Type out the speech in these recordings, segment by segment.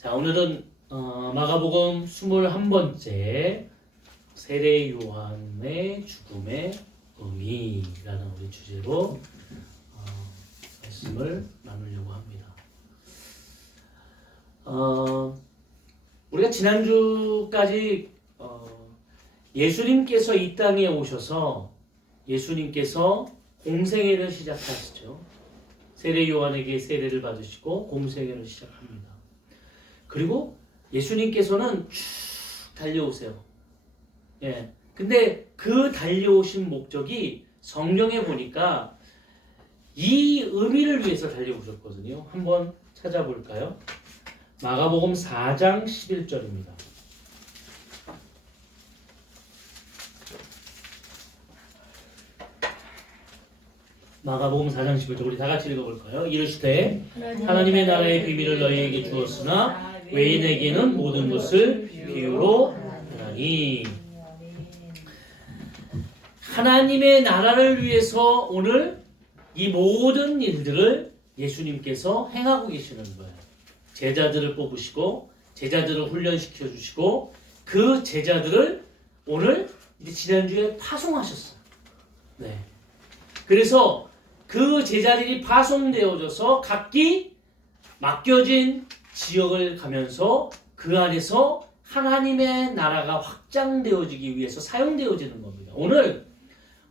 자, 오늘은 마가복음 21번째 세례 요한의 죽음의 의미라는 우리 주제로 말씀을 나누려고 합니다. 우리가 지난주까지 예수님께서 이 땅에 오셔서 예수님께서 공생애를 시작하시죠. 세례 요한에게 세례를 받으시고 공생애를 시작합니다. 그리고 예수님께서는 쭉 달려오세요. 예. 근데 그 달려오신 목적이 성경에 보니까 이 의미를 위해서 달려오셨거든요. 한번 찾아볼까요? 마가복음 4장 11절입니다. 마가복음 4장 11절 우리 다 같이 읽어볼까요? 이르시되 하나님의 나라의 비밀을 너희에게 주었으나 외인에게는 모든 것을 비유로 하나니. 하나님의 나라를 위해서 오늘 이 모든 일들을 예수님께서 행하고 계시는 거예요. 제자들을 뽑으시고 제자들을 훈련시켜 주시고 그 제자들을 오늘 이제 지난주에 파송하셨어요. 네. 그래서 그 제자들이 파송되어져서 각기 맡겨진 지역을 가면서 그 안에서 하나님의 나라가 확장되어지기 위해서 사용되어지는 겁니다. 오늘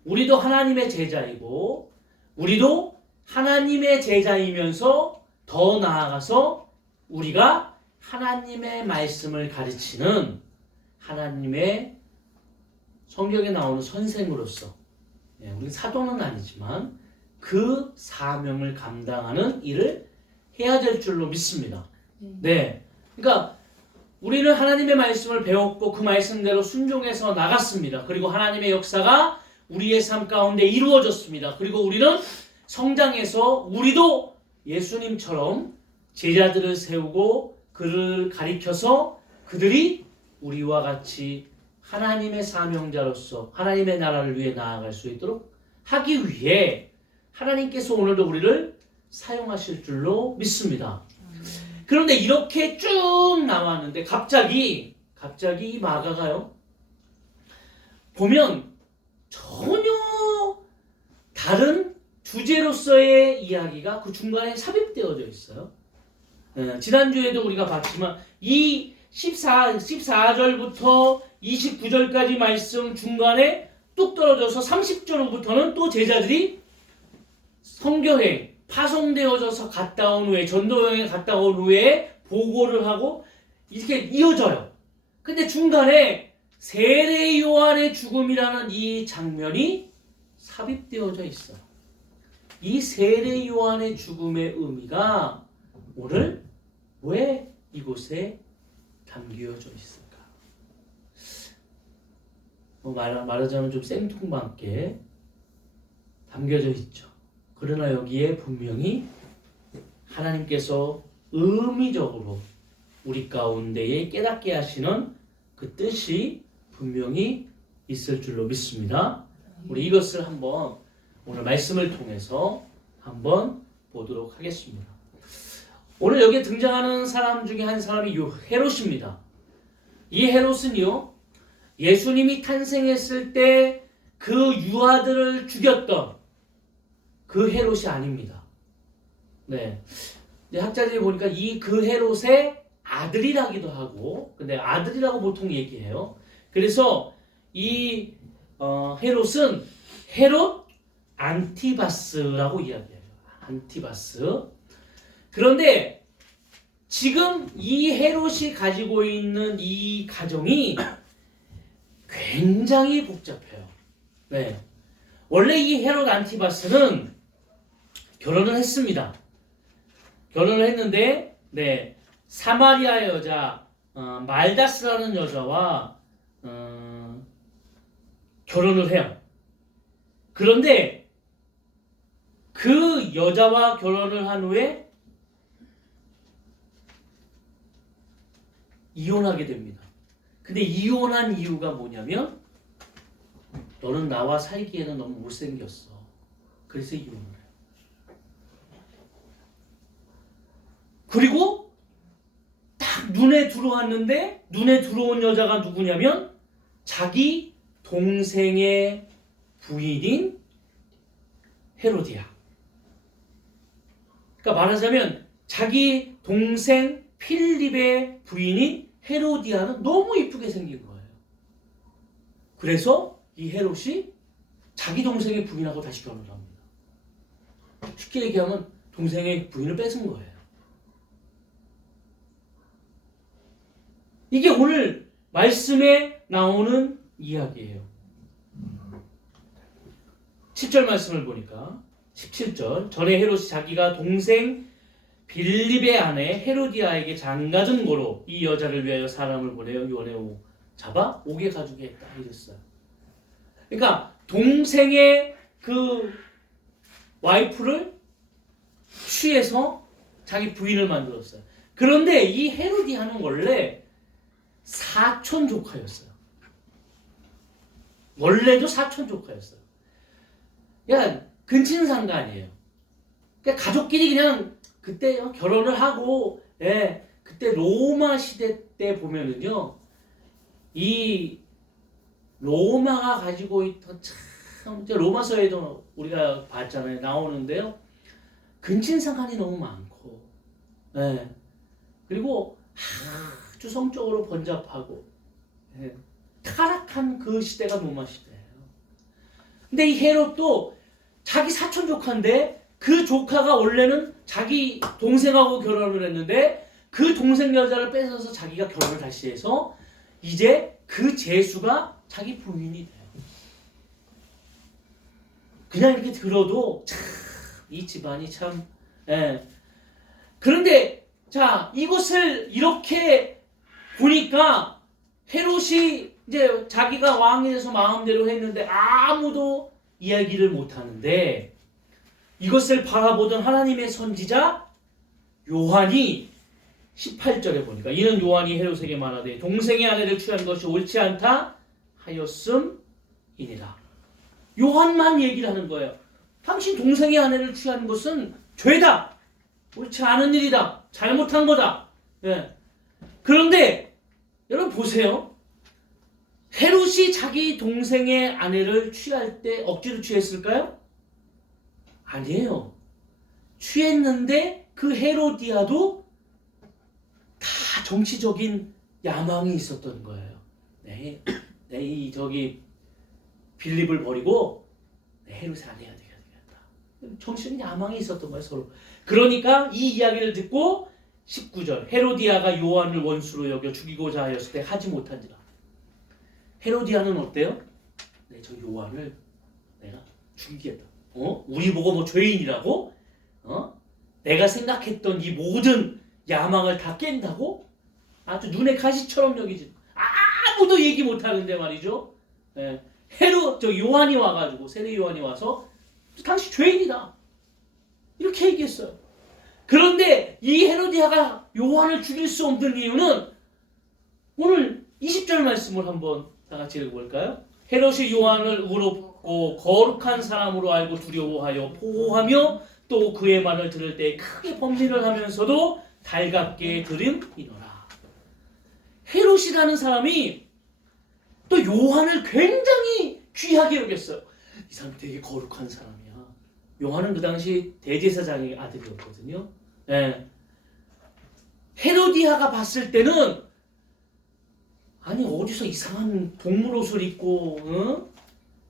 우리도 하나님의 제자이고 우리도 하나님의 제자이면서 더 나아가서 우리가 하나님의 말씀을 가르치는 하나님의 성경에 나오는 선생으로서 우리는 사도는 아니지만 그 사명을 감당하는 일을 해야 될 줄로 믿습니다. 네, 그러니까 우리는 하나님의 말씀을 배웠고 그 말씀대로 순종해서 나갔습니다. 그리고 하나님의 역사가 우리의 삶 가운데 이루어졌습니다. 그리고 우리는 성장해서 우리도 예수님처럼 제자들을 세우고 그를 가리켜서 그들이 우리와 같이 하나님의 사명자로서 하나님의 나라를 위해 나아갈 수 있도록 하기 위해 하나님께서 오늘도 우리를 사용하실 줄로 믿습니다. 그런데 이렇게 쭉 나왔는데 갑자기 이 마가가요 보면 전혀 다른 주제로서의 이야기가 그 중간에 삽입되어져 있어요. 지난주에도 우리가 봤지만 이 14절부터 29절까지 말씀 중간에 뚝 떨어져서 30절부터는 또 제자들이 성교행 파송되어져서 갔다 온 후에 전도여행에 갔다 온 후에 보고를 하고 이렇게 이어져요. 근데 중간에 세례 요한의 죽음이라는 이 장면이 삽입되어져 있어요. 이 세례 요한의 죽음의 의미가 오늘 왜 이곳에 담겨져 있을까? 말하자면 좀 생뚱맞게 담겨져 있죠. 그러나 여기에 분명히 하나님께서 의미적으로 우리 가운데에 깨닫게 하시는 그 뜻이 분명히 있을 줄로 믿습니다. 우리 이것을 한번 오늘 말씀을 통해서 한번 보도록 하겠습니다. 오늘 여기에 등장하는 사람 중에 한 사람이 헤롯입니다. 이 헤롯은요, 예수님이 탄생했을 때 그 유아들을 죽였던 그 헤롯이 아닙니다. 네. 학자들이 보니까 이 그 헤롯의 아들이라기도 하고, 근데 아들이라고 보통 얘기해요. 그래서 이 헤롯은 헤롯 안티바스라고 이야기해요. 안티바스. 그런데 지금 이 헤롯이 가지고 있는 이 가정이 굉장히 복잡해요. 네. 원래 이 헤롯 안티바스는 결혼을 했습니다. 결혼을 했는데, 네, 사마리아 여자 말다스라는 여자와 결혼을 해요. 그런데 그 여자와 결혼을 한 후에 이혼하게 됩니다. 근데 이혼한 이유가 뭐냐면 너는 나와 살기에는 너무 못생겼어. 그래서 이혼을 해요. 그리고 딱 눈에 들어온 여자가 누구냐면 자기 동생의 부인인 헤로디아. 그러니까 말하자면 자기 동생 필립의 부인인 헤로디아는 너무 이쁘게 생긴 거예요. 그래서 이 헤롯이 자기 동생의 부인하고 다시 결혼을 합니다. 쉽게 얘기하면 동생의 부인을 뺏은 거예요. 이게 오늘 말씀에 나오는 이야기예요. 7절 말씀을 보니까 17절 전에 헤롯이 자기가 동생 빌립의 아내 헤로디아에게 장가든 거로 이 여자를 위하여 사람을 보내어 요원에 잡아 옥에 가두게 했다 이랬어요. 그러니까 동생의 그 와이프를 취해서 자기 부인을 만들었어요. 그런데 이 헤로디아는 원래 사촌 조카였어요. 원래도 사촌 조카였어요. 그러니까 근친상간이에요. 그러니까 가족끼리 그냥 그때 결혼을 하고, 예, 그때 로마 시대 때 보면은요, 이 로마가 가지고 있던 참 로마서에도 우리가 봤잖아요. 나오는데요. 근친상간이 너무 많고, 예, 그리고 아주 성적으로 번잡하고, 예, 타락한 그 시대가 로마 시대예요. 근데 이 헤롯도 자기 사촌 조카인데 그 조카가 원래는 자기 동생하고 결혼을 했는데 그 동생 여자를 뺏어서 자기가 결혼을 다시 해서 이제 그 제수가 자기 부인이 돼요. 그냥 이렇게 들어도 참 이 집안이 참, 예. 그런데 자 이것을 이렇게 보니까 헤롯이 이제 자기가 왕이 돼서 마음대로 했는데 아무도 이야기를 못하는데 이것을 바라보던 하나님의 선지자 요한이 18절에 보니까 이는 요한이 헤롯에게 말하되 동생의 아내를 취한 것이 옳지 않다 하였음이니라. 요한만 얘기를 하는 거예요. 당신 동생의 아내를 취하는 것은 죄다. 옳지 않은 일이다. 잘못한 거다. 예. 그런데 여러분 보세요. 헤롯이 자기 동생의 아내를 취할 때 억지로 취했을까요? 아니에요. 취했는데 그 헤로디아도 다 정치적인 야망이 있었던 거예요. 네, 저기 빌립을 버리고 헤롯의 아내가 되겠다. 정치적인 야망이 있었던 거예요, 서로. 그러니까 이 이야기를 듣고 19절 헤로디아가 요한을 원수로 여겨 죽이고자 하였을 때 하지 못한지라. 헤로디아는 어때요? 네, 저 요한을 내가 죽이겠다. 우리 보고 뭐 죄인이라고? 내가 생각했던 이 모든 야망을 다 깬다고? 아주 눈에 가시처럼 여기지. 아무도 얘기 못하는데 말이죠. 예. 요한이 와가지고 세례 요한이 와서 당신 죄인이다. 이렇게 얘기했어요. 그런데 이 헤로디아가 요한을 죽일 수 없는 이유는 오늘 20절 말씀을 한번 다 같이 읽어볼까요? 헤롯이 요한을 의롭고 거룩한 사람으로 알고 두려워하여 보호하며 또 그의 말을 들을 때 크게 범죄를 하면서도 달갑게 들음이노라. 헤롯이라는 사람이 또 요한을 굉장히 귀하게 여겼어요. 이 사람 되게 거룩한 사람이야. 요한은 그 당시 대제사장의 아들이었거든요. 예. 헤로디아가 봤을 때는 아니 어디서 이상한 동물 옷을 입고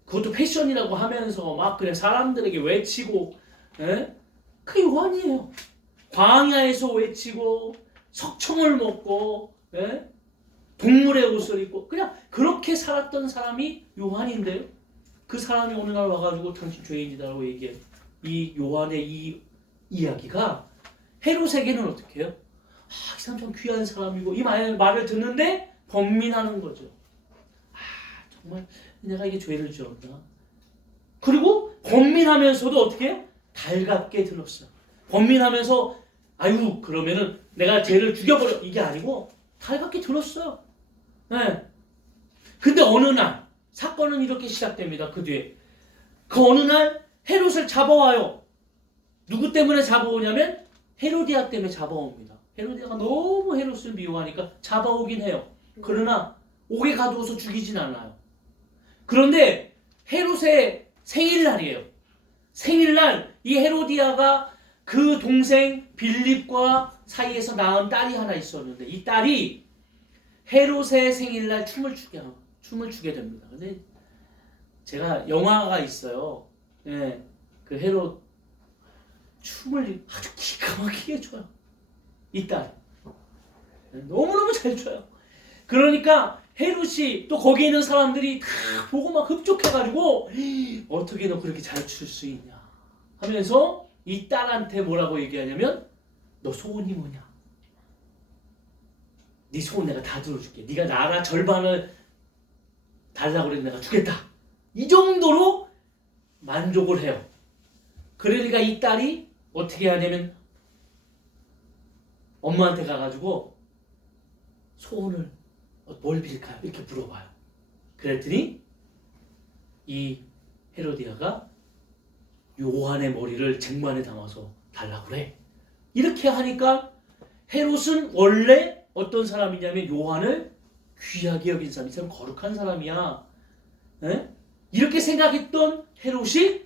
그것도 패션이라고 하면서 막 그냥 사람들에게 외치고 그 요한이에요. 광야에서 외치고 석청을 먹고 동물의 옷을 입고 그냥 그렇게 살았던 사람이 요한인데요. 그 사람이 어느 날 와가지고 당신 죄인이다라고 얘기해요. 이 요한의 이 이야기가 헤롯에게는 어떻게 해요? 이 사람 참 귀한 사람이고 이 말을 듣는데 번민하는 거죠. 정말 내가 이게 죄를 지었나? 그리고 번민하면서도 어떻게 해요? 달갑게 들었어요. 번민하면서 아유 그러면은 내가 쟤를 죽여버려 이게 아니고 달갑게 들었어요. 네. 근데 어느 날 사건은 이렇게 시작됩니다. 그 뒤에 그 어느 날 헤롯을 잡아와요. 누구 때문에 잡아오냐면 헤로디아 때문에 잡아옵니다. 헤로디아가 너무 헤롯을 미워하니까 잡아오긴 해요. 그러나 옥에 가두어서 죽이진 않아요. 그런데 헤롯의 생일날이에요. 생일날 이 헤로디아가 그 동생 빌립과 사이에서 낳은 딸이 하나 있었는데 이 딸이 헤롯의 생일날 춤을 추게 됩니다. 근데 제가 영화가 있어요. 예, 그 헤롯 춤을 아주 기가 막히게 춰요. 이 딸 너무너무 잘 춰요. 그러니까 헤롯이 또 거기 있는 사람들이 다 보고 막 흡족해가지고 어떻게 너 그렇게 잘 출 수 있냐 하면서 이 딸한테 뭐라고 얘기하냐면 너 소원이 뭐냐? 네 소원 내가 다 들어줄게. 네가 나라 절반을 달라고 그래도 내가 주겠다. 이 정도로 만족을 해요. 그러니까 이 딸이 어떻게 하냐면 엄마한테 가가지고 소원을 뭘 빌까요? 이렇게 물어봐요. 그랬더니 이 헤로디아가 요한의 머리를 쟁반에 담아서 달라고 그래. 이렇게 하니까 헤롯은 원래 어떤 사람이냐면 요한을 귀하게 여긴 사람, 이 사람 거룩한 사람이야. 에? 이렇게 생각했던 헤롯이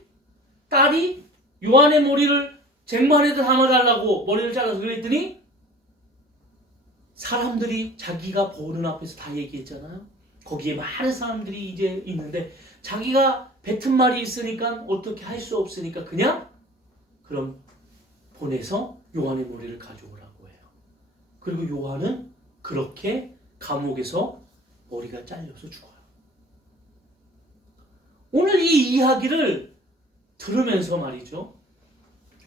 딸이 요한의 머리를 쟁반에 담아달라고 머리를 잘라서 그랬더니 사람들이 자기가 보는 앞에서 다 얘기했잖아요. 거기에 많은 사람들이 이제 있는데 자기가 뱉은 말이 있으니까 어떻게 할 수 없으니까 그냥 그럼 보내서 요한의 머리를 가져오라고 해요. 그리고 요한은 그렇게 감옥에서 머리가 잘려서 죽어요. 오늘 이 이야기를 들으면서 말이죠.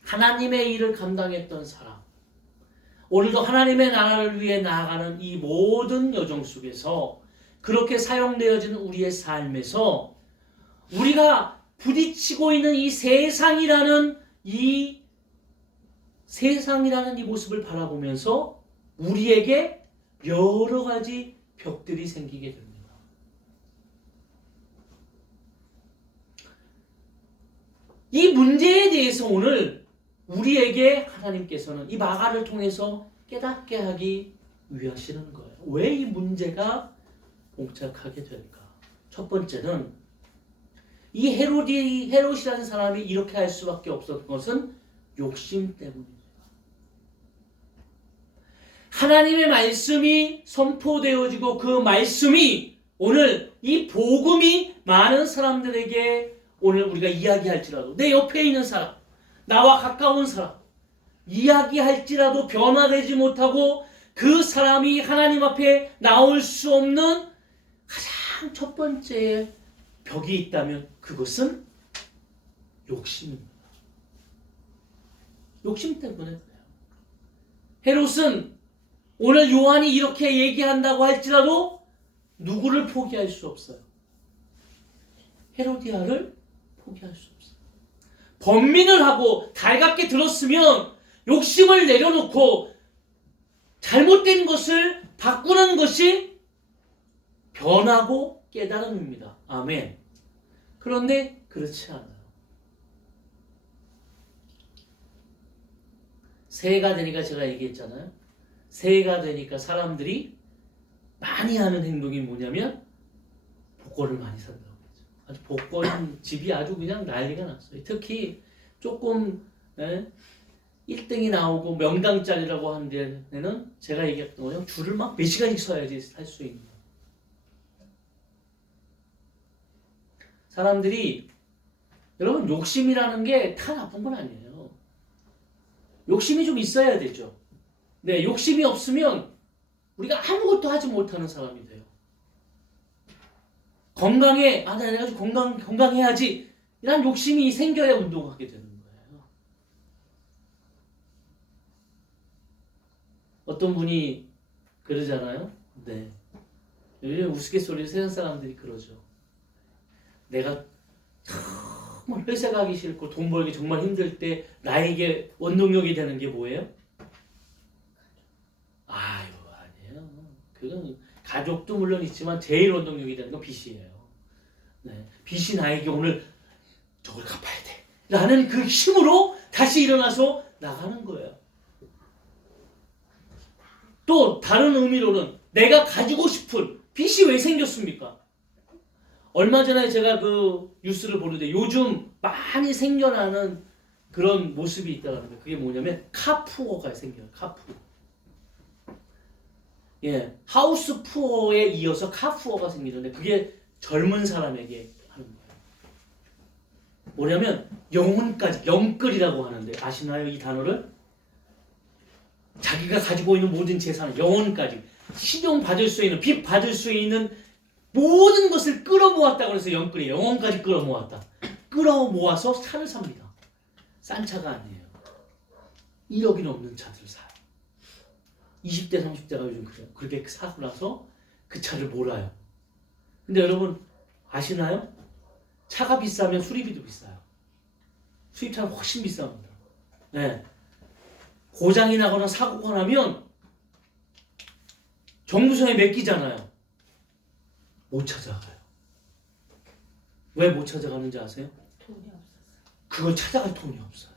하나님의 일을 감당했던 사람, 오늘도 하나님의 나라를 위해 나아가는 이 모든 여정 속에서 그렇게 사용되어지는 우리의 삶에서 우리가 부딪히고 있는 이 세상이라는 이 모습을 바라보면서 우리에게 여러 가지 벽들이 생기게 됩니다. 이 문제에 대해서 오늘 우리에게 하나님께서는 이 마가를 통해서 깨닫게 하기 위하시는 거예요. 왜 이 문제가 봉착하게 될까? 첫 번째는 이 헤롯이라는 사람이 이렇게 할 수밖에 없었던 것은 욕심 때문입니다. 하나님의 말씀이 선포되어지고 그 말씀이 오늘 이 복음이 많은 사람들에게 오늘 우리가 이야기할지라도 내 옆에 있는 사람, 나와 가까운 사람 이야기할지라도 변화되지 못하고 그 사람이 하나님 앞에 나올 수 없는 가장 첫 번째 벽이 있다면 그것은 욕심입니다. 욕심 때문에 그래요. 헤롯은 오늘 요한이 이렇게 얘기한다고 할지라도 누구를 포기할 수 없어요. 헤로디아를 포기할 수 없어요. 번민을 하고 달갑게 들었으면 욕심을 내려놓고 잘못된 것을 바꾸는 것이 변하고 깨달음입니다. 아멘. 그런데 그렇지 않아요. 새해가 되니까 제가 얘기했잖아요. 새해가 되니까 사람들이 많이 하는 행동이 뭐냐면 복권을 많이 산다고 했죠. 아주 복권 집이 아주 그냥 난리가 났어요. 특히 조금 1등이 나오고 명당짜리라고 하는 데는 제가 얘기했던 거예요. 줄을 막 몇 시간씩 서야지 살 수 있는 거예요. 사람들이 여러분 욕심이라는 게 다 나쁜 건 아니에요. 욕심이 좀 있어야 되죠. 네, 욕심이 없으면 우리가 아무것도 하지 못하는 사람이 돼요. 건강에 내가 좀 건강해야지 이런 욕심이 생겨야 운동하게 되는 거예요. 어떤 분이 그러잖아요. 네, 요즘 우스갯소리로 세상 사람들이 그러죠. 내가 정말 회사 가기 싫고 돈 벌기 정말 힘들 때 나에게 원동력이 되는 게 뭐예요? 아유, 아니에요. 그건 가족도 물론 있지만 제일 원동력이 되는 건 빚이에요. 네, 빚이 나에게 오늘 저걸 갚아야 돼 라는 그 힘으로 다시 일어나서 나가는 거예요. 또 다른 의미로는 내가 가지고 싶은 빚이 왜 생겼습니까? 얼마 전에 제가 그 뉴스를 보는데 요즘 많이 생겨나는 그런 모습이 있다는 거예요. 그게 뭐냐면 카푸어가 생겨요. 카푸어. 예, 하우스 푸어에 이어서 카푸어가 생기는데 그게 젊은 사람에게 하는 거예요. 뭐냐면 영혼까지, 영끌이라고 하는데 아시나요? 이 단어를? 자기가 가지고 있는 모든 재산, 영혼까지 신용 받을 수 있는, 빚 받을 수 있는 모든 것을 끌어모았다고 해서 영끌이 영혼까지 끌어모았다. 끌어모아서 차를 삽니다. 싼 차가 아니에요. 1억이 넘는 차들을 사요. 20대, 30대가 요즘 그래요. 그렇게 사고 나서 그 차를 몰아요. 근데 여러분 아시나요? 차가 비싸면 수리비도 비싸요. 수입차는 훨씬 비쌉니다. 네. 고장이 나거나 사고가 나면 정부서에 맡기잖아요. 못 찾아가요. 왜 못 찾아가는지 아세요? 돈이 없어서. 그걸 찾아갈 돈이 없어요.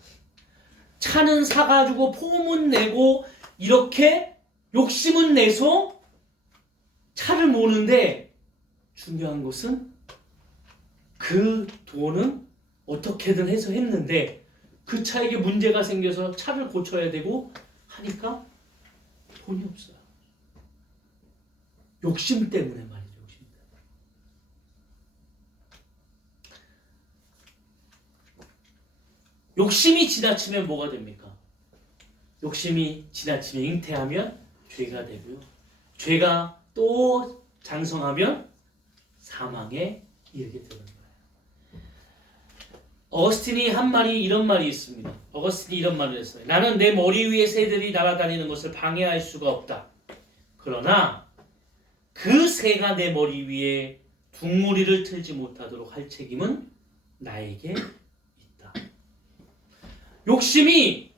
차는 사가지고 폼은 내고 이렇게 욕심은 내서 차를 모는데 중요한 것은 그 돈은 어떻게든 해서 했는데 그 차에게 문제가 생겨서 차를 고쳐야 되고 하니까 돈이 없어요. 욕심 때문에 말이죠. 욕심 때문에. 욕심이 지나치면 뭐가 됩니까? 욕심이 지나치면 잉태하면 죄가 되고요. 죄가 또 장성하면 사망에 이르게 되는 거예요. 어거스틴이 한 말이 이런 말이 있습니다. 어거스틴이 이런 말을 했어요. 나는 내 머리 위에 새들이 날아다니는 것을 방해할 수가 없다. 그러나 그 새가 내 머리 위에 둥무리를 틀지 못하도록 할 책임은 나에게 있다. 욕심이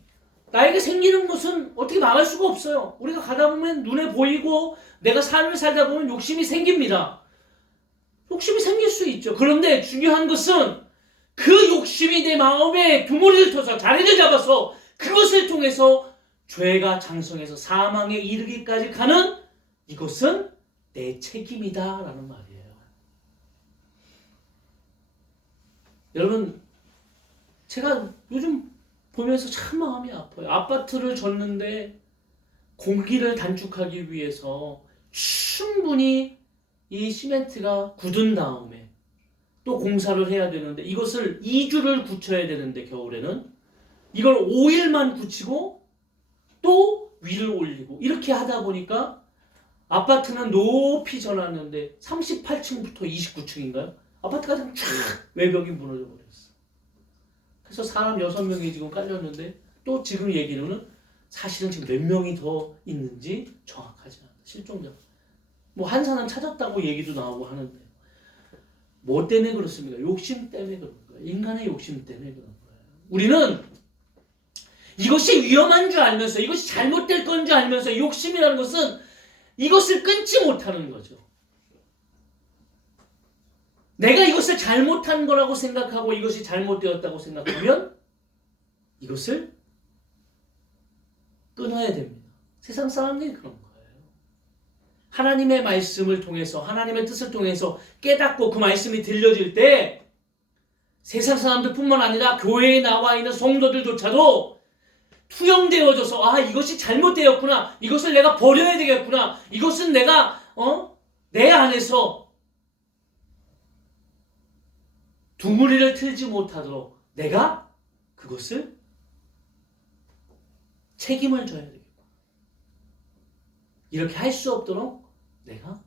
나에게 생기는 것은 어떻게 막을 수가 없어요. 우리가 가다 보면 눈에 보이고 내가 삶을 살다 보면 욕심이 생깁니다. 욕심이 생길 수 있죠. 그런데 중요한 것은 그 욕심이 내 마음에 두머리를 터서 자리를 잡아서 그것을 통해서 죄가 장성해서 사망에 이르기까지 가는 이것은 내 책임이다 라는 말이에요. 여러분 제가 요즘 보면서 참 마음이 아파요. 아파트를 졌는데 공기를 단축하기 위해서 충분히 이 시멘트가 굳은 다음에 또 공사를 해야 되는데 이것을 2주를 굳혀야 되는데 겨울에는 이걸 5일만 굳히고 또 위를 올리고 이렇게 하다 보니까 아파트는 높이 져놨는데 38층부터 29층인가요? 아파트가 쫙 외벽이 무너져 버렸어. 그래서 사람 6명이 지금 깔렸는데 또 지금 얘기로는 사실은 지금 몇 명이 더 있는지 정확하지 않다. 실종자. 뭐 한 사람 찾았다고 얘기도 나오고 하는데 뭐 때문에 그렇습니까? 욕심 때문에 그런 거예요. 인간의 욕심 때문에 그런 거예요. 우리는 이것이 위험한 줄 알면서 이것이 잘못될 건 줄 알면서 욕심이라는 것은 이것을 끊지 못하는 거죠. 내가 이것을 잘못한 거라고 생각하고 이것이 잘못되었다고 생각하면 이것을 끊어야 됩니다. 세상 사람들이 그런 거예요. 하나님의 말씀을 통해서 하나님의 뜻을 통해서 깨닫고 그 말씀이 들려질 때 세상 사람들뿐만 아니라 교회에 나와 있는 성도들조차도 투영되어져서 아 이것이 잘못되었구나. 이것을 내가 버려야 되겠구나. 이것은 내가 내 안에서 둥무리를 틀지 못하도록 내가 그것을 책임을 져야 되겠구나. 이렇게 할 수 없도록 내가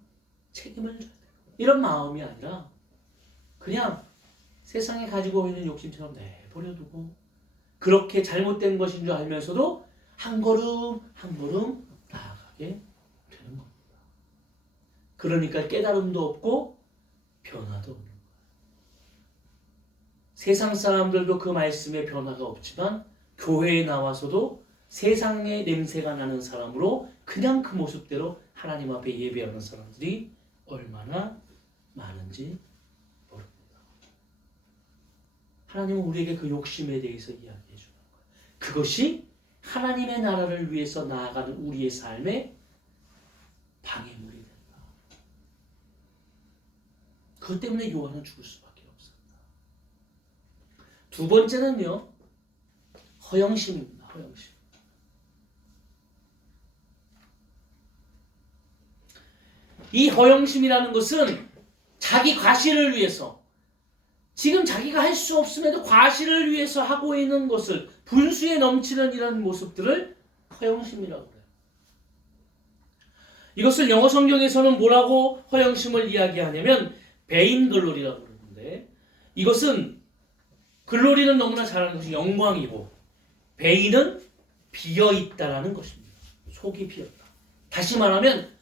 책임을 져야 되겠구나. 이런 마음이 아니라 그냥 세상에 가지고 있는 욕심처럼 내버려두고 그렇게 잘못된 것인 줄 알면서도 한 걸음 한 걸음 나아가게 되는 겁니다. 그러니까 깨달음도 없고 변화도 없는 거예요. 세상 사람들도 그 말씀에 변화가 없지만 교회에 나와서도 세상의 냄새가 나는 사람으로 그냥 그 모습대로 하나님 앞에 예배하는 사람들이 얼마나 많은지 모릅니다. 하나님은 우리에게 그 욕심에 대해서 이야기해 주는 거예요. 그것이 하나님의 나라를 위해서 나아가는 우리의 삶의 방해물이 된다. 그것 때문에 요한은 죽을 수밖에 없습니다. 두 번째는요, 허영심입니다. 허영심. 이 허영심이라는 것은 자기 과실을 위해서, 지금 자기가 할 수 없음에도 과실을 위해서 하고 있는 것을, 분수에 넘치는 이런 모습들을 허영심이라고 해요. 이것을 영어 성경에서는 뭐라고 허영심을 이야기하냐면 베인 글로리라고 그러는데, 이것은 글로리는 너무나 잘 아는 것이 영광이고 베인은 비어있다라는 것입니다. 속이 비었다. 다시 말하면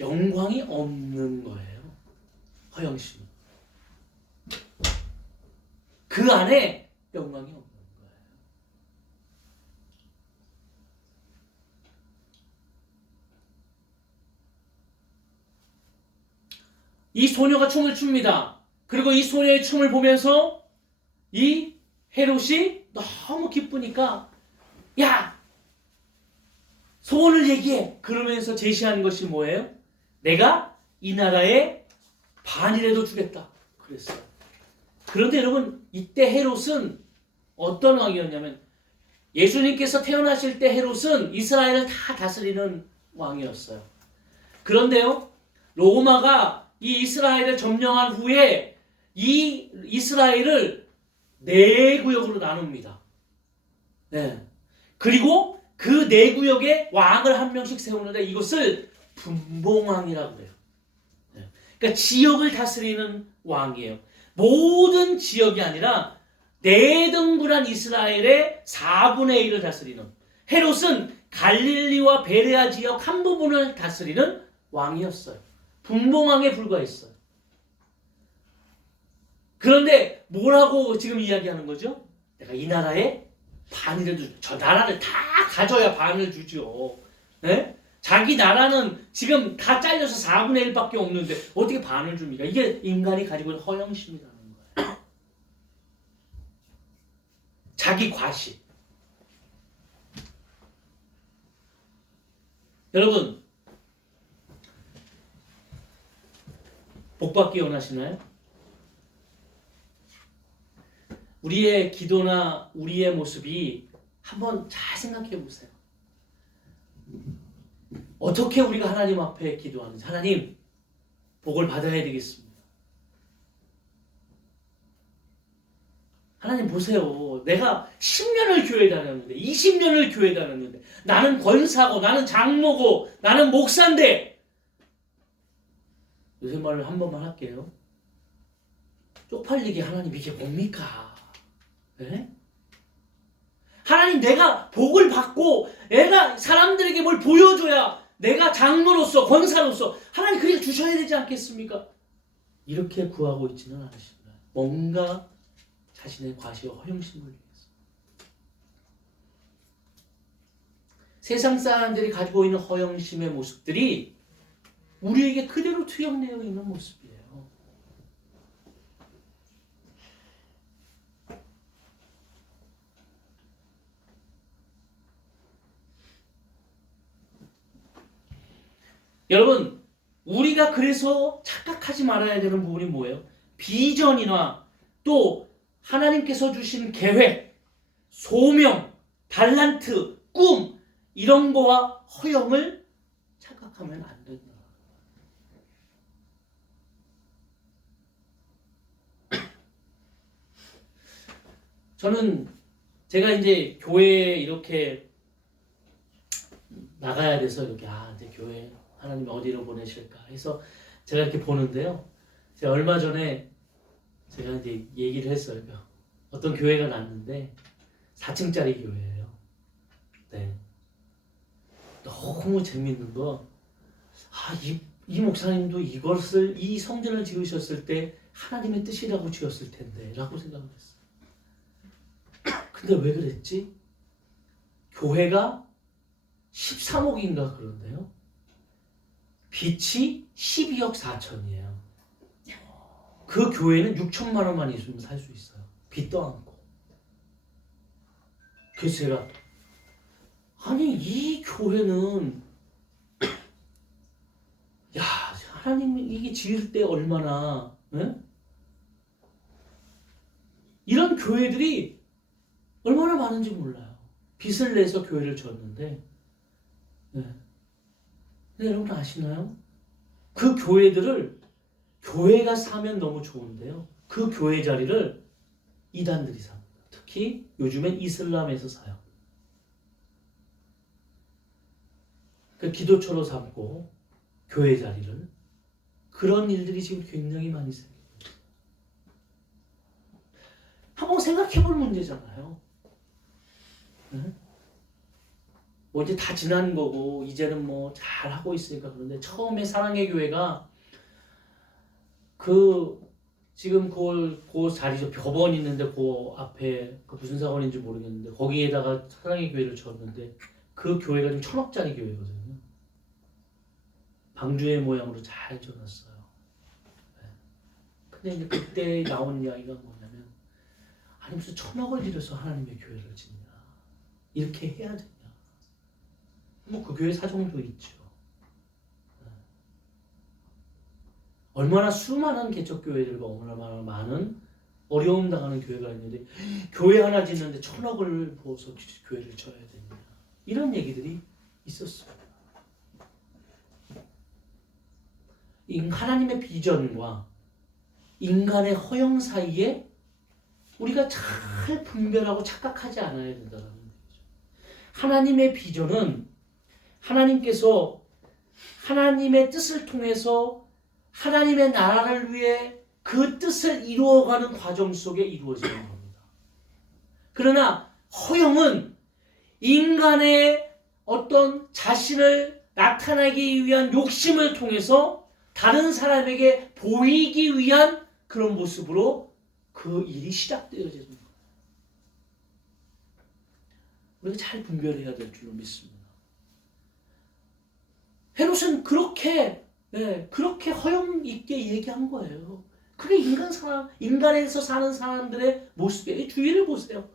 영광이 없는 거예요. 허영심은. 그 안에 영광이 없는 거예요. 이 소녀가 춤을 춥니다. 그리고 이 소녀의 춤을 보면서 이 헤롯이 너무 기쁘니까 야! 소원을 얘기해! 그러면서 제시하는 것이 뭐예요? 내가 이 나라의 반이라도 주겠다. 그랬어요. 그런데 여러분, 이때 헤롯은 어떤 왕이었냐면, 예수님께서 태어나실 때 헤롯은 이스라엘을 다 다스리는 왕이었어요. 그런데요, 로마가 이 이스라엘을 점령한 후에 이 이스라엘을 네 구역으로 나눕니다. 네. 그리고 그 네 구역에 왕을 한 명씩 세우는데 이것을 분봉왕이라고 해요. 네. 그러니까 지역을 다스리는 왕이에요. 모든 지역이 아니라 네등분한 이스라엘의 4분의 1을 다스리는, 헤롯은 갈릴리와 베레아 지역 한 부분을 다스리는 왕이었어요. 분봉왕에 불과했어요. 그런데 뭐라고 지금 이야기하는 거죠? 내가 이 나라에 반이라도 주죠. 저 나라를 다 가져야 반을 주죠. 네? 자기 나라는 지금 다 잘려서 4분의 1밖에 없는데 어떻게 반을 줍니까? 이게 인간이 가지고 있는 허영심이라는 거예요. 자기 과시. 여러분, 복받기 원하시나요? 우리의 기도나 우리의 모습이 한번 잘 생각해 보세요. 어떻게 우리가 하나님 앞에 기도하는지. 하나님, 복을 받아야 되겠습니다. 하나님 보세요. 내가 10년을 교회 다녔는데, 20년을 교회 다녔는데, 나는 권사고, 나는 장로고, 나는 목사인데, 요새 말을 한 번만 할게요. 쪽팔리게 하나님 이게 뭡니까? 네? 하나님, 내가 복을 받고 내가 사람들에게 뭘 보여줘야 내가 장로로서 권사로서 하나님 그렇게 주셔야 되지 않겠습니까? 이렇게 구하고 있지는 않으십니다. 뭔가 자신의 과시와 허영심을 위해서. 세상 사람들이 가지고 있는 허영심의 모습들이 우리에게 그대로 투영되어 있는 모습이에요. 여러분, 우리가 그래서 착각하지 말아야 되는 부분이 뭐예요? 비전이나 또 하나님께서 주신 계획, 소명, 달란트, 꿈, 이런 거와 허영을 착각하면 안 된다. 저는 제가 이제 교회에 이렇게 나가야 돼서 이렇게 이제 교회 하나님 어디로 보내실까 해서 제가 이렇게 보는데요. 제가 얼마 전에 제가 이제 얘기를 했어요. 어떤 교회가 났는데 4층짜리 교회예요. 네. 너무 재밌는 거. 이 목사님도 이것을 이 성전을 지으셨을 때 하나님의 뜻이라고 지었을 텐데라고 생각을 했어요. 근데 왜 그랬지? 교회가 13억인가 그런데요. 빚이 12억 4천이에요. 그 교회는 6천만 원만 있으면 살 수 있어요. 빚도 않고. 그래서 제가 이 교회는 이게 지을 때 얼마나 이런 교회들이 얼마나 많은지 몰라요. 빚을 내서 교회를 지었는데 근데 여러분 아시나요? 그 교회들을 교회가 사면 너무 좋은데요. 그 교회 자리를 이단들이 삽니다. 특히 요즘엔 이슬람에서 사요. 그 기도처로 삼고 교회 자리를 그런 일들이 지금 굉장히 많이 생겨요. 한번 생각해볼 문제잖아요. 뭐 이제 다 지난 거고 이제는 뭐 잘 하고 있으니까 그런데 처음에 사랑의 교회가 지금 그 자리죠. 법원 있는데 그 앞에 그 무슨 사건인지 모르겠는데 거기에다가 사랑의 교회를 지었는데 그 교회가 지금 1,000억짜리 교회거든요. 방주의 모양으로 잘 지어놨어요. 근데 이제 그때 나온 이야기가 뭐냐면 아니 무슨 1,000억을 들여서 하나님의 교회를 짓냐 이렇게 해야 되냐. 뭐 그 교회 사정도 있죠. 얼마나 수많은 개척교회들과 얼마나 많은 어려움 당하는 교회가 있는데 교회 하나 짓는데 1,000억을 부어서 교회를 쳐야 되냐 이런 얘기들이 있었어요. 하나님의 비전과 인간의 허영 사이에 우리가 잘 분별하고 착각하지 않아야 된다는 얘기죠. 하나님의 비전은 하나님께서 하나님의 뜻을 통해서 하나님의 나라를 위해 그 뜻을 이루어가는 과정 속에 이루어지는 겁니다. 그러나 허영은 인간의 어떤 자신을 나타내기 위한 욕심을 통해서 다른 사람에게 보이기 위한 그런 모습으로 그 일이 시작되어지는 거예요. 우리가 잘 분별해야 될 줄로 믿습니다. 헤롯은 그렇게 허영 있게 얘기한 거예요. 그게 인간에서 사는 사람들의 모습이에요. 주위를 보세요.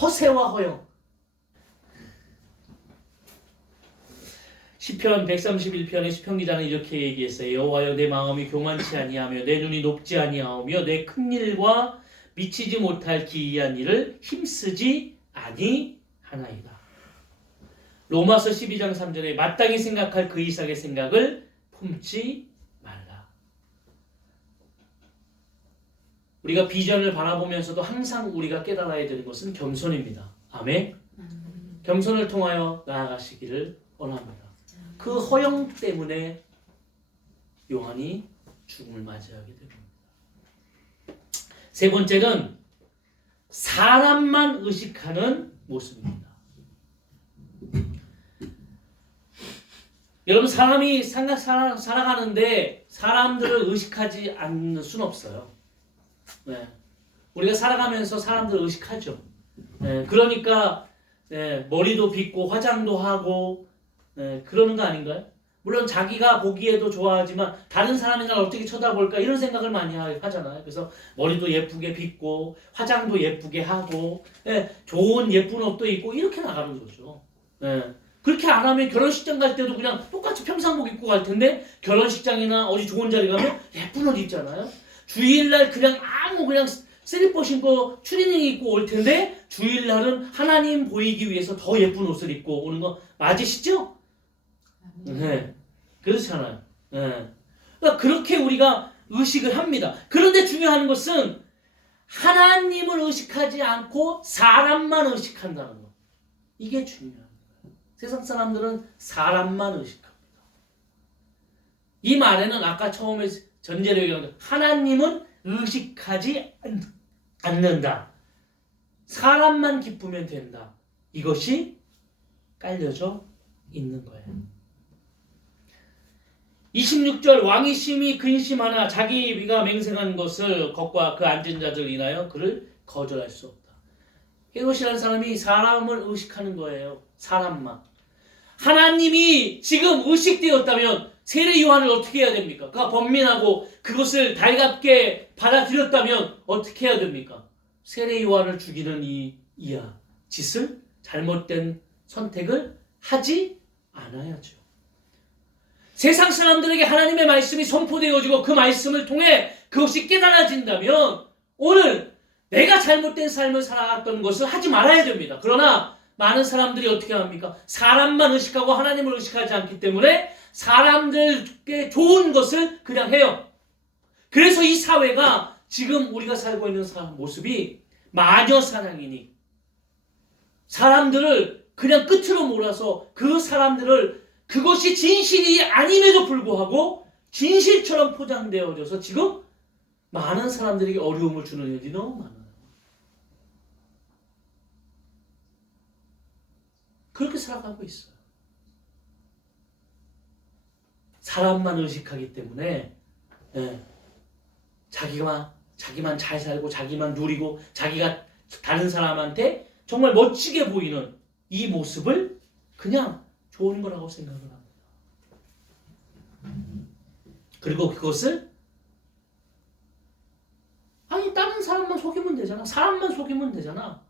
허세와 허영. 시편 131편의 시편 기자는 이렇게 얘기했어요. 여호와여 내 마음이 교만치 아니하며 내 눈이 높지 아니하오며 내 큰 일과 미치지 못할 기이한 일을 힘쓰지 아니하나이다. 로마서 12장 3절에 마땅히 생각할 그 이삭의 생각을 품지 말라. 우리가 비전을 바라보면서도 항상 우리가 깨달아야 되는 것은 겸손입니다. 아멘. 겸손을 통하여 나아가시기를 원합니다. 그 허영 때문에 요한이 죽음을 맞이하게 됩니다. 세 번째는 사람만 의식하는 모습입니다. 여러분 사람이 살아가는데 사람들을 의식하지 않는 수는 없어요. 우리가 살아가면서 사람들을 의식하죠. 그러니까 머리도 빗고 화장도 하고 그러는 거 아닌가요? 물론 자기가 보기에도 좋아하지만 다른 사람이 날 어떻게 쳐다볼까 이런 생각을 많이 하잖아요. 그래서 머리도 예쁘게 빗고 화장도 예쁘게 하고 좋은 예쁜 옷도 입고 이렇게 나가는 거죠. 그렇게 안 하면 결혼식장 갈 때도 그냥 똑같이 평상복 입고 갈 텐데 결혼식장이나 어디 좋은 자리 가면 예쁜 옷 입잖아요. 주일날 그냥 그냥 슬리퍼 신고 추리닝 입고 올 텐데 주일날은 하나님 보이기 위해서 더 예쁜 옷을 입고 오는 거 맞으시죠? 네, 그렇잖아요. 그러니까 그렇게 우리가 의식을 합니다. 그런데 중요한 것은 하나님을 의식하지 않고 사람만 의식한다는 거. 이게 중요합니다. 세상 사람들은 사람만 의식합니다. 이 말에는 아까 처음에 전제로 얘기한 하나님은 의식하지 않는다. 사람만 기쁘면 된다. 이것이 깔려져 있는 거예요. 26절 왕이 심히 근심하나 자기 위가 맹생한 것을 것과 그 앉은 자들 인하여 그를 거절할 수 없다. 헤롯이라는 사람이 사람을 의식하는 거예요. 사람만. 하나님이 지금 의식되었다면 세례 요한을 어떻게 해야 됩니까? 그가 번민하고 그것을 달갑게 받아들였다면 어떻게 해야 됩니까? 세례 요한을 죽이는 이 짓을 잘못된 선택을 하지 않아야죠. 세상 사람들에게 하나님의 말씀이 선포되어지고 그 말씀을 통해 그것이 깨달아진다면 오늘 내가 잘못된 삶을 살아왔던 것을 하지 말아야 됩니다. 그러나 많은 사람들이 어떻게 합니까? 사람만 의식하고 하나님을 의식하지 않기 때문에 사람들께 좋은 것을 그냥 해요. 그래서 이 사회가 지금 우리가 살고 있는 모습이 마녀 사냥이니 사람들을 그냥 끝으로 몰아서 그 사람들을 그것이 진실이 아님에도 불구하고 진실처럼 포장되어져서 지금 많은 사람들에게 어려움을 주는 일이 너무 많아요. 그렇게 살아가고 있어요. 사람만 의식하기 때문에 자기만 잘 살고 자기만 누리고 자기가 다른 사람한테 정말 멋지게 보이는 이 모습을 그냥 좋은 거라고 생각을 합니다. 그리고 그것을 아니 다른 사람만 속이면 되잖아. 사람만 속이면 되잖아.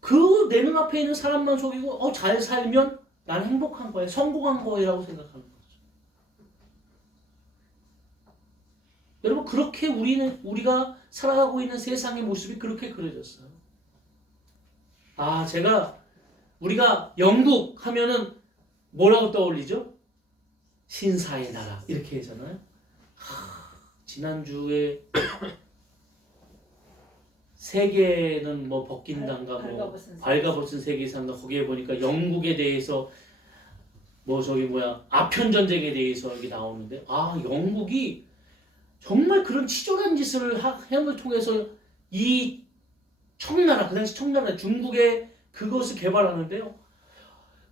그 내 눈앞에 있는 사람만 속이고 잘 살면 난 행복한 거야. 성공한 거라고 생각하는 거죠. 여러분 그렇게 우리가 살아가고 있는 세상의 모습이 그렇게 그려졌어요. 우리가 영국 하면은 뭐라고 떠올리죠? 신사의 나라 이렇게 하잖아요. 지난주에 세계는 뭐 벗긴단가 뭐 발가벗은 세계사인가 거기에 보니까 영국에 대해서 아편 전쟁에 대해서 여기 나오는데 영국이 정말 그런 치졸한 짓을 함을 통해서 이 청나라 그 당시 청나라 중국에 그것을 개발하는데요.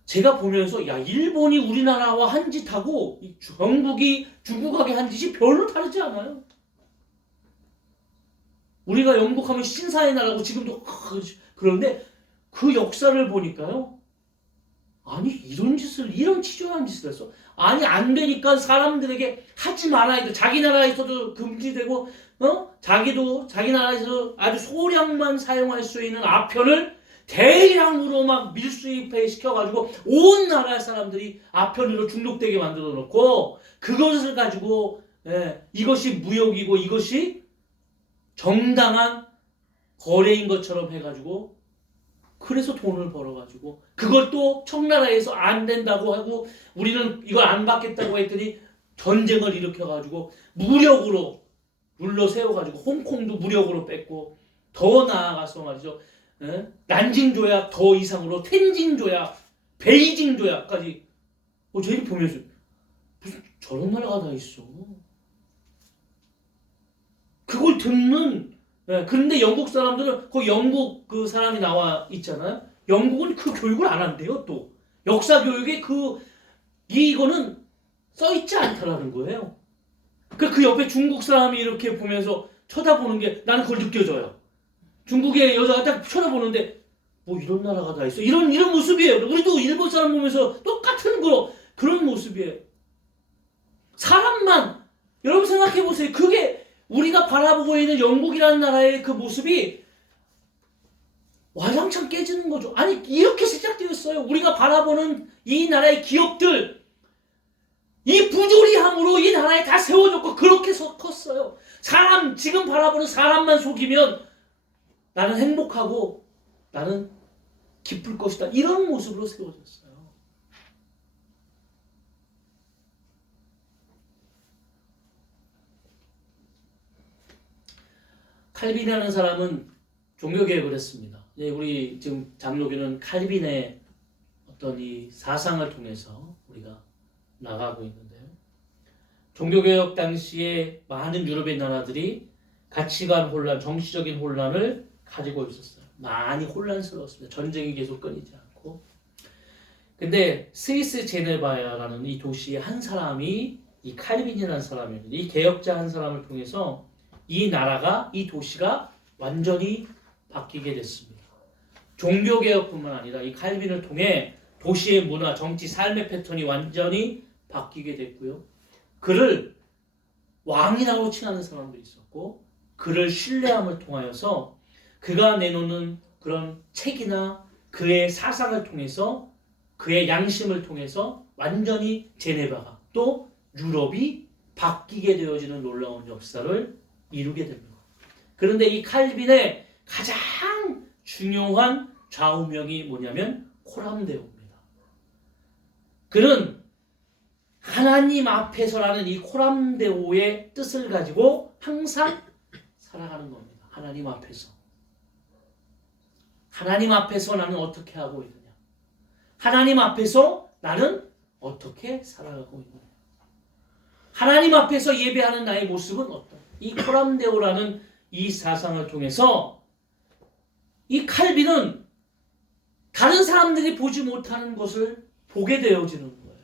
제가 보면서 일본이 우리나라와 한 짓하고 영국이 중국하게 한 짓이 별로 다르지 않아요. 우리가 영국하면 신사의 나라고 지금도 그런데 그 역사를 보니까요. 아니 이런 치졸한 짓을 했어. 아니 안 되니까 사람들에게 하지 말아야 돼. 자기 나라에서도 금지되고 자기 나라에서 아주 소량만 사용할 수 있는 아편을 대량으로 막 밀수입해 시켜가지고 온 나라 사람들이 아편으로 중독되게 만들어 놓고 그것을 가지고 이것이 무역이고 이것이 정당한 거래인 것처럼 해가지고 그래서 돈을 벌어가지고 그걸 또 청나라에서 안 된다고 하고 우리는 이걸 안 받겠다고 했더니 전쟁을 일으켜가지고 무력으로 눌러 세워가지고 홍콩도 무력으로 뺐고 더 나아가서 말이죠. 난징 조약 더 이상으로 텐징 조약, 베이징 조약까지 저희 보면서 무슨 저런 나라가 다 있어. 그걸 듣는 그런데 영국 사람들은 그 영국 그 사람이 나와 있잖아요. 영국은 그 교육을 안 한대요. 또 역사 교육에 이거는 써 있지 않다라는 거예요. 그 옆에 중국 사람이 이렇게 보면서 쳐다보는 게 나는 그걸 느껴져요. 중국의 여자가 딱 쳐다보는데 이런 나라가 다 있어. 이런 모습이에요. 우리도 일본 사람 보면서 똑같은 그런 모습이에요. 사람만 여러분 생각해 보세요. 그게 우리가 바라보고 있는 영국이라는 나라의 그 모습이 와장창 깨지는 거죠. 아니 이렇게 시작되었어요. 우리가 바라보는 이 나라의 기업들 이 부조리함으로 이 나라에 다 세워졌고 그렇게 컸어요. 지금 바라보는 사람만 속이면 나는 행복하고 나는 기쁠 것이다. 이런 모습으로 세워졌어요. 칼빈이라는 사람은 종교개혁을 했습니다. 우리 지금 장로교는 칼빈의 어떤 이 사상을 통해서 우리가 나가고 있는데요. 종교개혁 당시에 많은 유럽의 나라들이 가치관 혼란, 정치적인 혼란을 가지고 있었어요. 많이 혼란스러웠습니다. 전쟁이 계속 끊이지 않고. 근데 스위스 제네바라는 이 도시의 한 사람이 이 칼빈이라는 사람입니다. 이 개혁자 한 사람을 통해서 이 나라가 이 도시가 완전히 바뀌게 됐습니다. 종교개혁뿐만 아니라 이 칼빈을 통해 도시의 문화, 정치, 삶의 패턴이 완전히 바뀌게 됐고요. 그를 왕이라고 칭하는 사람도 있었고 그를 신뢰함을 통하여서 그가 내놓는 그런 책이나 그의 사상을 통해서 그의 양심을 통해서 완전히 제네바가 또 유럽이 바뀌게 되어지는 놀라운 역사를 이루게 됩니다. 그런데 이 칼빈의 가장 중요한 좌우명이 뭐냐면 코람데오입니다. 그는 하나님 앞에서라는 이 코람데오의 뜻을 가지고 항상 살아가는 겁니다. 하나님 앞에서. 하나님 앞에서 나는 어떻게 하고 있느냐? 하나님 앞에서 나는 어떻게 살아가고 있느냐? 하나님 앞에서 예배하는 나의 모습은 어떤? 이 코람데오라는 이 사상을 통해서 이 칼빈은 다른 사람들이 보지 못하는 것을 보게 되어지는 거예요.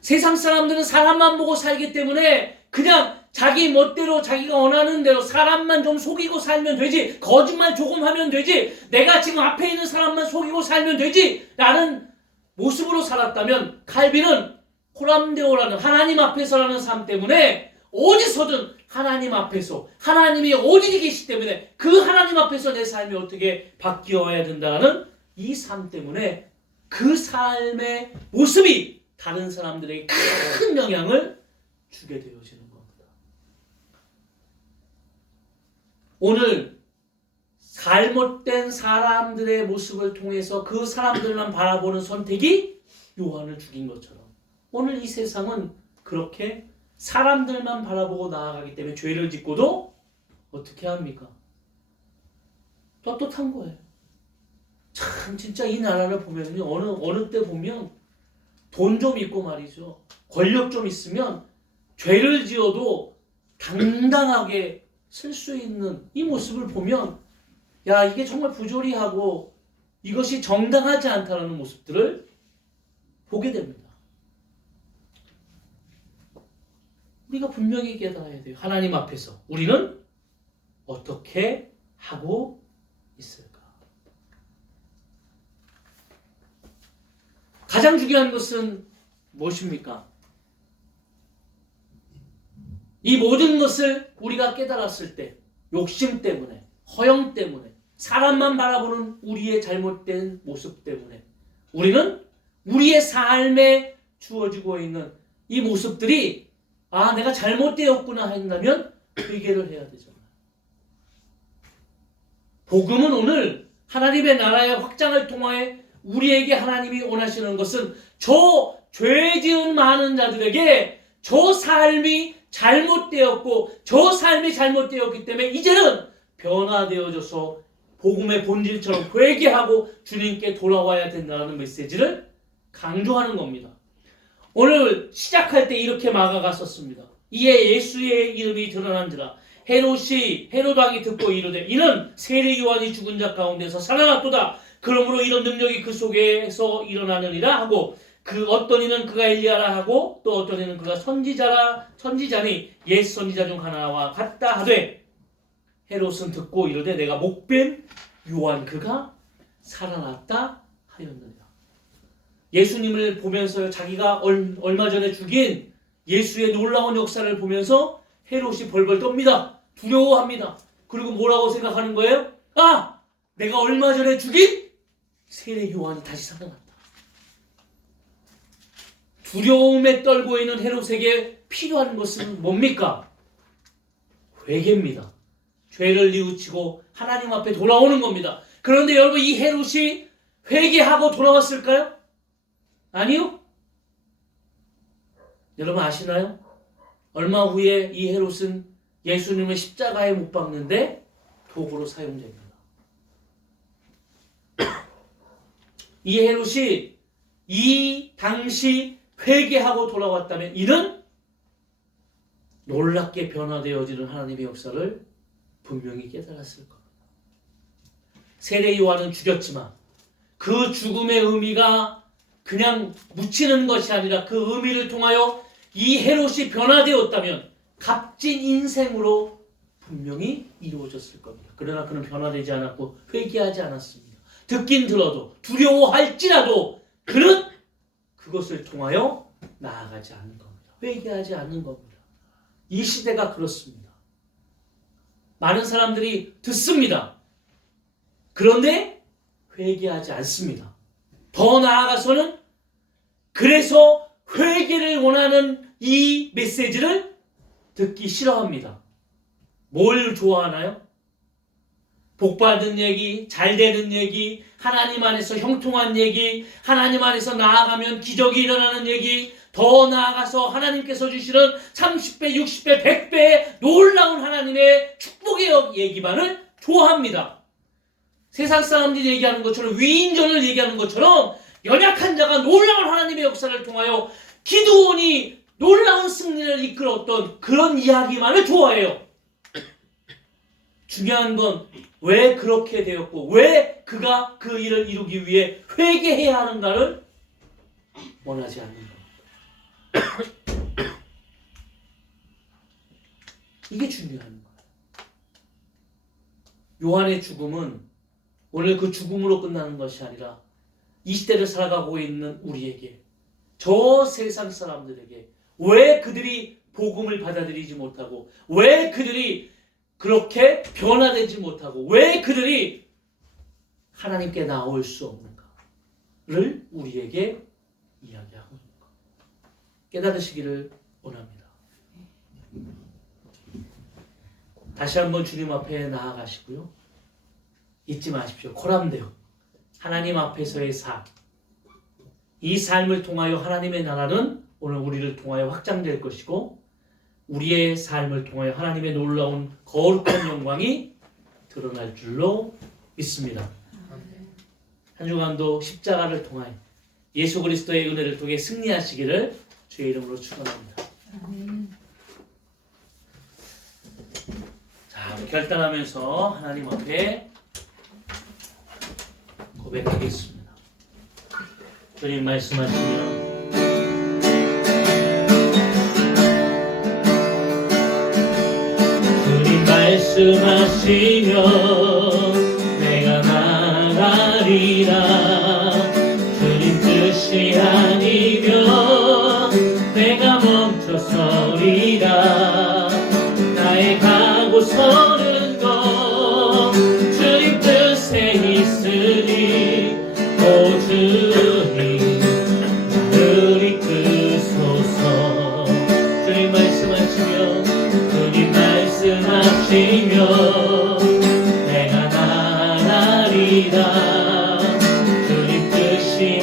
세상 사람들은 사람만 보고 살기 때문에 그냥 자기 멋대로 자기가 원하는 대로 사람만 좀 속이고 살면 되지, 거짓말 조금 하면 되지, 내가 지금 앞에 있는 사람만 속이고 살면 되지 라는 모습으로 살았다면 칼빈은 코람데오라는 하나님 앞에서라는 삶 때문에 어디서든 하나님 앞에서 하나님이 어디 계시기 때문에 그 하나님 앞에서 내 삶이 어떻게 바뀌어야 된다는 이 삶 때문에 그 삶의 모습이 다른 사람들에게 큰 영향을 주게 되어지는 겁니다. 오늘 잘못된 사람들의 모습을 통해서 그 사람들만 바라보는 선택이 요한을 죽인 것처럼 오늘 이 세상은 그렇게 사람들만 바라보고 나아가기 때문에 죄를 짓고도 어떻게 합니까? 떳떳한 거예요. 참 진짜 이 나라를 보면요, 어느 때 보면 돈 좀 있고 말이죠, 권력 좀 있으면 죄를 지어도 당당하게 쓸 수 있는 이 모습을 보면 야, 이게 정말 부조리하고 이것이 정당하지 않다는 모습들을 보게 됩니다. 우리가 분명히 깨달아야 돼요. 하나님 앞에서 우리는 어떻게 하고 있을까? 가장 중요한 것은 무엇입니까? 이 모든 것을 우리가 깨달았을 때 욕심 때문에, 허영 때문에, 사람만 바라보는 우리의 잘못된 모습 때문에 우리는 우리의 삶에 주어지고 있는 이 모습들이 아, 내가 잘못되었구나 한다면 회개를 해야 되잖아요. 복음은 오늘 하나님의 나라의 확장을 통하여 우리에게 하나님이 원하시는 것은 저 죄 지은 많은 자들에게 저 삶이 잘못되었고 저 삶이 잘못되었기 때문에 이제는 변화되어져서 복음의 본질처럼 회개하고 주님께 돌아와야 된다는 메시지를 강조하는 겁니다. 오늘 시작할 때 이렇게 마가가 썼습니다. 이에 예수의 이름이 드러난지라 헤롯 왕이 듣고 이르되 이는 세례 요한이 죽은 자 가운데서 살아났도다. 그러므로 이런 능력이 그 속에서 일어나느니라 하고 그 어떤 이는 그가 엘리야라 하고 또 어떤 이는 그가 선지자니 옛 선지자 중 하나와 같다 하되 헤롯은 듣고 이르되 내가 목뱀 요한 그가 살아났다 하였느니라. 예수님을 보면서 자기가 얼마 전에 죽인 예수의 놀라운 역사를 보면서 헤롯이 벌벌 떱니다. 두려워합니다. 그리고 뭐라고 생각하는 거예요? 아! 내가 얼마 전에 죽인 세례 요한이 다시 살아났다. 두려움에 떨고 있는 헤롯에게 필요한 것은 뭡니까? 회개입니다. 죄를 뉘우치고 하나님 앞에 돌아오는 겁니다. 그런데 여러분, 이 헤롯이 회개하고 돌아왔을까요? 아니요. 여러분 아시나요? 얼마 후에 이 헤롯은 예수님을 십자가에 못 박는데 도구로 사용됩니다. 이 헤롯이 이 당시 회개하고 돌아왔다면 이는 놀랍게 변화되어지는 하나님의 역사를 분명히 깨달았을 겁니다. 세례 요한은 죽였지만 그 죽음의 의미가 그냥 묻히는 것이 아니라 그 의미를 통하여 이 헤롯이 변화되었다면 값진 인생으로 분명히 이루어졌을 겁니다. 그러나 그는 변화되지 않았고 회개하지 않았습니다. 듣긴 들어도 두려워할지라도 그는 그것을 통하여 나아가지 않는 겁니다. 회개하지 않는 겁니다. 이 시대가 그렇습니다. 많은 사람들이 듣습니다. 그런데 회개하지 않습니다. 더 나아가서는 그래서 회개를 원하는 이 메시지를 듣기 싫어합니다. 뭘 좋아하나요? 복받은 얘기, 잘되는 얘기, 하나님 안에서 형통한 얘기, 하나님 안에서 나아가면 기적이 일어나는 얘기, 더 나아가서 하나님께서 주시는 30배, 60배, 100배의 놀라운 하나님의 축복의 얘기만을 좋아합니다. 세상 사람들이 얘기하는 것처럼, 위인전을 얘기하는 것처럼 연약한 자가 놀라운 하나님의 역사를 통하여 기드온이 놀라운 승리를 이끌었던 그런 이야기만을 좋아해요. 중요한 건 왜 그렇게 되었고 왜 그가 그 일을 이루기 위해 회개해야 하는가를 원하지 않는 겁니다. 이게 중요한 거예요. 요한의 죽음은 오늘 그 죽음으로 끝나는 것이 아니라 이 시대를 살아가고 있는 우리에게, 저 세상 사람들에게 왜 그들이 복음을 받아들이지 못하고, 왜 그들이 그렇게 변화되지 못하고, 왜 그들이 하나님께 나올 수 없는가를 우리에게 이야기하고 있는 것, 깨달으시기를 원합니다. 다시 한번 주님 앞에 나아가시고요, 잊지 마십시오. 코람데오, 하나님 앞에서의 삶, 이 삶을 통하여 하나님의 나라는 오늘 우리를 통하여 확장될 것이고, 우리의 삶을 통하여 하나님의 놀라운 거룩한 영광이 드러날 줄로 믿습니다. 한 주간도 십자가를 통하여 예수 그리스도의 은혜를 통해 승리하시기를 주의 이름으로 축원합니다. 자, 우리 결단하면서 하나님 앞에 고백하겠습니다. 주님 말씀하시면 말씀하시며 내가 나가리라. 주님 뜻이 아니면 내가 멈춰서리라. 나의 가고 서는 것 주님 뜻에 있으니 오 주님 나를 이끄소서. 주님 말씀하시며 말씀하시며 내가 나가리라. 주님 뜻이